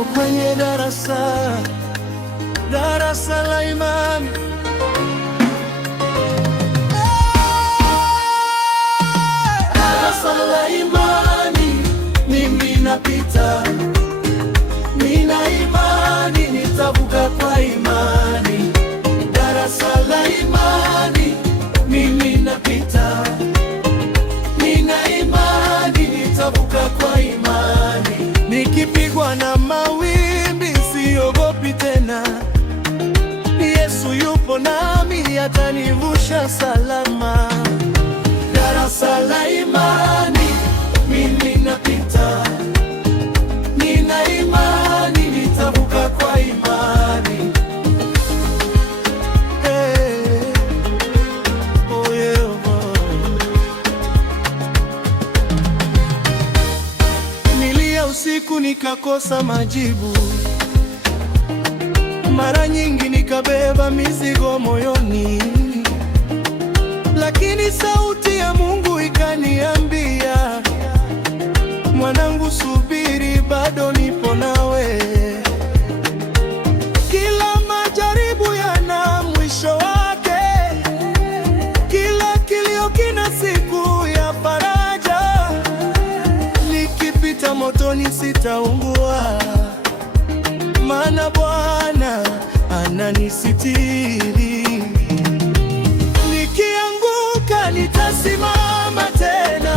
Niko kwenye darasa la imani. Darasa la imani, mimi napita. Nina imani nitavuka kwa imani. Darasa la imani, mimi napita. Nina imani nitavuka kwa imani. Nikipigwa na mawimbi siogopi tena. Yesu yupo nami atanivusha salama. Darasa la imani, mimi napita. Nina imani nitavuka kwa imani. Hey. Oh yeah, nilia usiku nikakosa majibu. Mara nyingi nikabeba mizigo moyoni, lakini sauti ya Mungu ikaniambia, mwanangu, subiri, bado nipo nawe. Kila majaribu yana mwisho wake, kila kilio kina siku ya faraja. Nikipita motoni sitaungua, maana Bwana ananisitiri. Nikianguka nitasimama tena,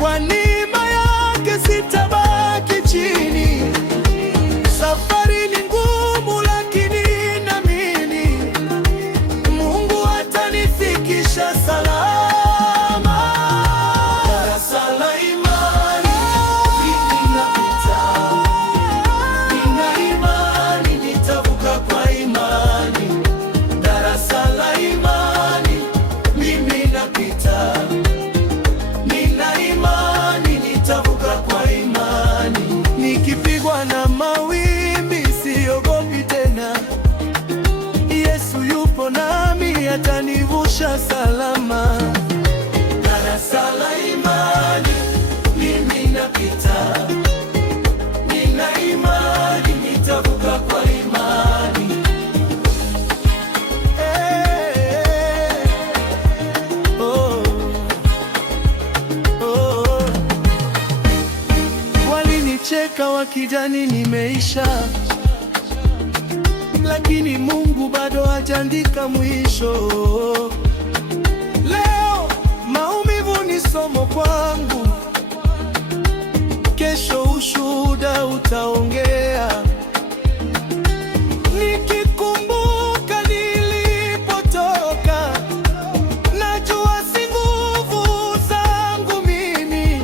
kwa neema yake sitabaki chini. Safari ni ngumu, lakini naamini Mungu atanifikisha salama. Darasa la imani, mimi napita. Nina imani nitavuka kwa imani. Darasa la imani, mimi napita. Nina imani nitavuka kwa imani. Nikipigwa na mawimbi siogopi tena. Yesu yupo nami atanivusha salama. Darasa la imani, mimi napita. Nina imani nitavuka kwa imani. Hey. Oh. Oh. Walinicheka wakidhani nimeisha, lakini Mungu bado hajaandika mwisho. Leo maumivu ni somo kwangu, kesho ushuhuda utaongea. Nikikumbuka nilipotoka, najua si nguvu zangu mimi,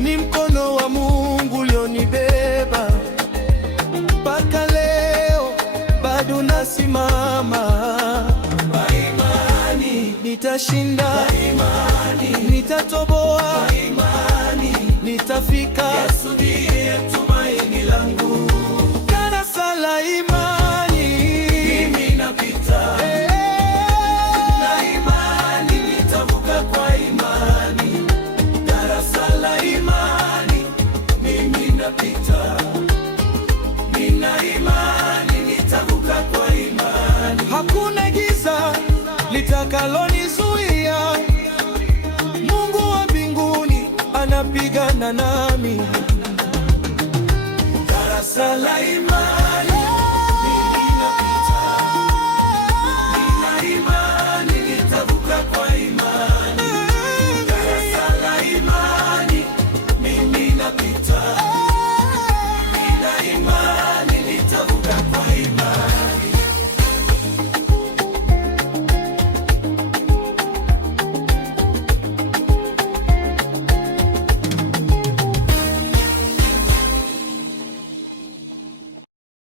ni mkono wa Mungu ulionibeba. Mpaka leo bado nasimama. Kwa imani nitashinda, kwa imani nitatoboa, kwa imani nitafika. Yesu ndiye tumaini langu. Darasa la imani, mimi napita. Na imani nitavuka kwa imani. Darasa la imani, mimi napita. Nina imani nitavuka kwa imani. Hakuna giza litakalonizuia. Mungu wa mbinguni anapigana nami.